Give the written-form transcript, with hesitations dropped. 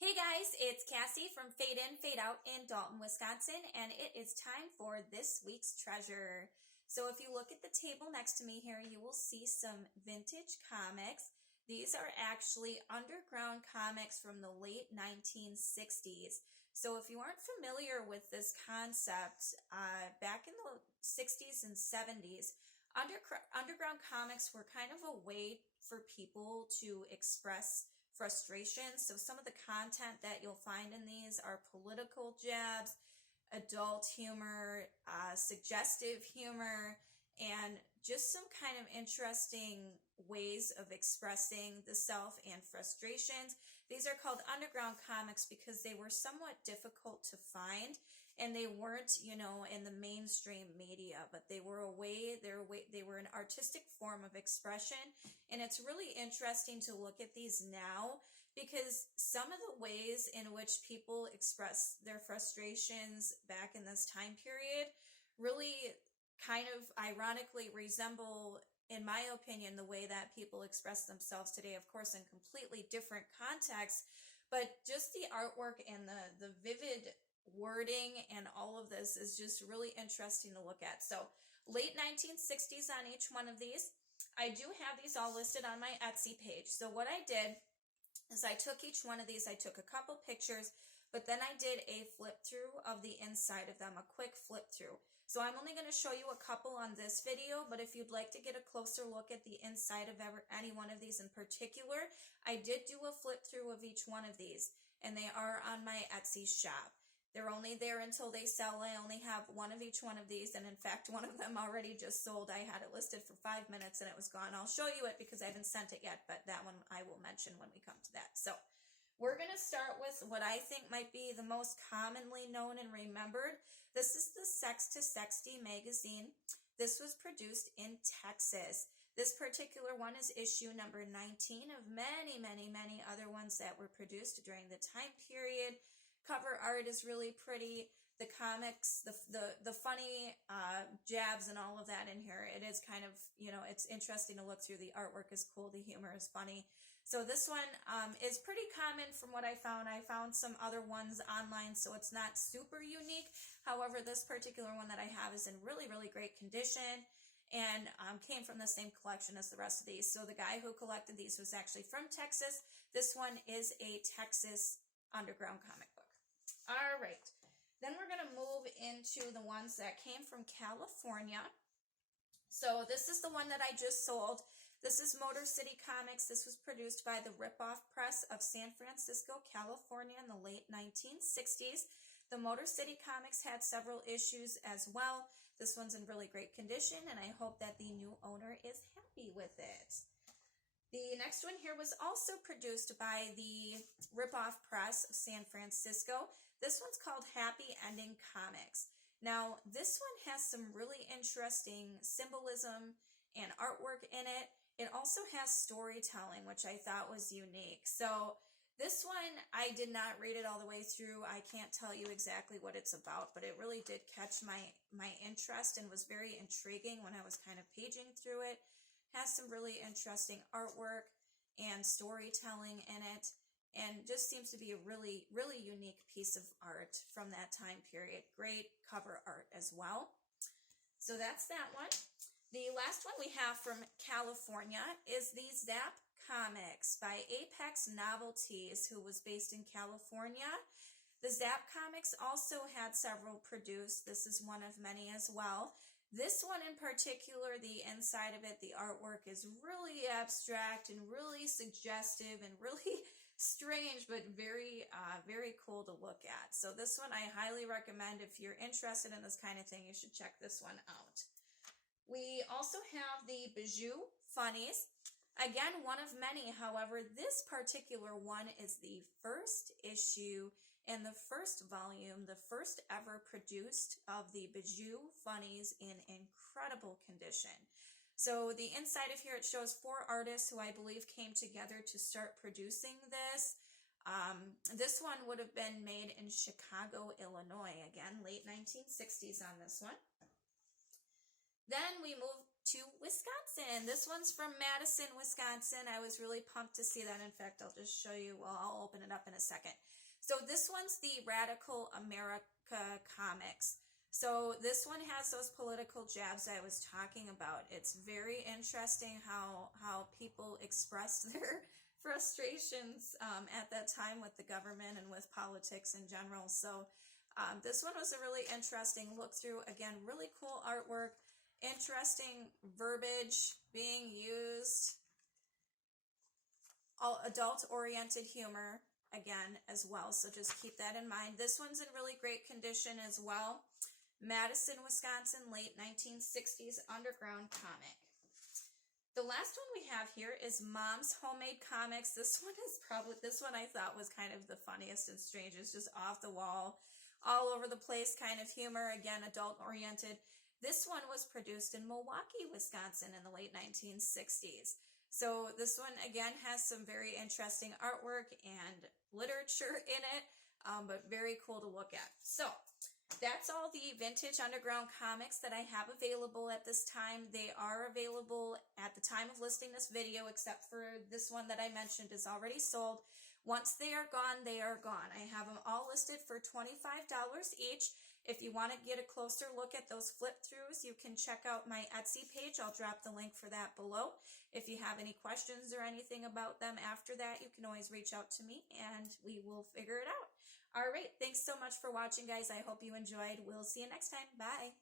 Hey guys, it's Cassie from Fade In, Fade Out in Dalton, Wisconsin, and it is time for this week's treasure. So if you look at the table next to me here, you will see some vintage comics. These are actually underground comics from the late 1960s. So if you aren't familiar with this concept, back in the 60s and 70s, underground comics were kind of a way for people to express frustration. So some of the content that you'll find in these are political jabs, adult humor, suggestive humor, and just some kind of interesting ways of expressing the self and frustrations. These are called underground comics because they were somewhat difficult to find, and they weren't, in the mainstream media, but they were they were an artistic form of expression. And it's really interesting to look at these now because some of the ways in which people express their frustrations back in this time period really kind of ironically resemble, in my opinion, the way that people express themselves today, of course, in completely different contexts, but just the artwork and the vivid wording and all of this is just really interesting to look at. So late 1960s on each one of these. I do have these all listed on my Etsy page. So what I did is I took each one of these, I took a couple pictures, but then I did a flip through of the inside of them, a quick flip through. So I'm only going to show you a couple on this video, but if you'd like to get a closer look at the inside of any one of these in particular, I did do a flip through of each one of these, and they are on my Etsy shop. They're only there until they sell. I only have one of each one of these, and in fact, one of them already just sold. I had it listed for 5 minutes, and it was gone. I'll show you it because I haven't sent it yet, but that one I will mention when we come to that. So we're going to start with what I think might be the most commonly known and remembered. This is the Sex to Sexty magazine. This was produced in Texas. This particular one is issue number 19 of many, many, many other ones that were produced during the time period. Cover art is really pretty. The comics, the funny jabs and all of that in here. It is kind of, it's interesting to look through. The artwork is cool. The humor is funny. So this one is pretty common from what I found. I found some other ones online, so it's not super unique. However, this particular one that I have is in really, really great condition and came from the same collection as the rest of these. So the guy who collected these was actually from Texas. This one is a Texas underground comic book. All right. Then we're going to move into the ones that came from California. So this is the one that I just sold. This is Motor City Comics. This was produced by the Ripoff Press of San Francisco, California in the late 1960s. The Motor City Comics had several issues as well. This one's in really great condition, and I hope that the new owner is happy with it. The next one here was also produced by the Ripoff Press of San Francisco. This one's called Happy Ending Comics. Now, this one has some really interesting symbolism and artwork in it. It also has storytelling, which I thought was unique. So this one, I did not read it all the way through. I can't tell you exactly what it's about, but it really did catch my interest and was very intriguing when I was kind of paging through it. Has some really interesting artwork and storytelling in it, and just seems to be a really, really unique piece of art from that time period. Great cover art as well. So that's that one. The last one we have from California is the Zap Comics by Apex Novelties, who was based in California. The Zap Comics also had several produced. This is one of many as well. This one in particular, the inside of it, the artwork is really abstract and really suggestive and really strange, but very, very cool to look at. So this one I highly recommend. If you're interested in this kind of thing, you should check this one out. We also have the Bijou Funnies. Again, one of many. However, this particular one is the first issue and the first volume, the first ever produced of the Bijou Funnies in incredible condition. So the inside of here, it shows 4 artists who I believe came together to start producing this. This one would have been made in Chicago, Illinois. Again, late 1960s on this one. Then we move to Wisconsin. This one's from Madison, Wisconsin. I was really pumped to see that. In fact, I'll just show you. Well, I'll open it up in a second. So this one's the Radical America Comics. So this one has those political jabs I was talking about. It's very interesting how people express their frustrations at that time with the government and with politics in general. So this one was a really interesting look through. Again, really cool artwork, interesting verbiage being used, all adult-oriented humor again as well. So just keep that in mind. This one's in really great condition as well. Madison, Wisconsin, late 1960s underground comic. The last one we have here is Mom's Homemade Comics. This one I thought was kind of the funniest and strangest, just off the wall, all over the place kind of humor, again, adult oriented. This one was produced in Milwaukee, Wisconsin in the late 1960s. So this one, again, has some very interesting artwork and literature in it, but very cool to look at. So that's all the vintage underground comics that I have available at this time. They are available at the time of listing this video, except for this one that I mentioned is already sold. Once they are gone, they are gone. I have them all listed for $25 each. If you want to get a closer look at those flip-throughs, you can check out my Etsy page. I'll drop the link for that below. If you have any questions or anything about them after that, you can always reach out to me and we will figure it out. All right, thanks so much for watching, guys. I hope you enjoyed. We'll see you next time. Bye.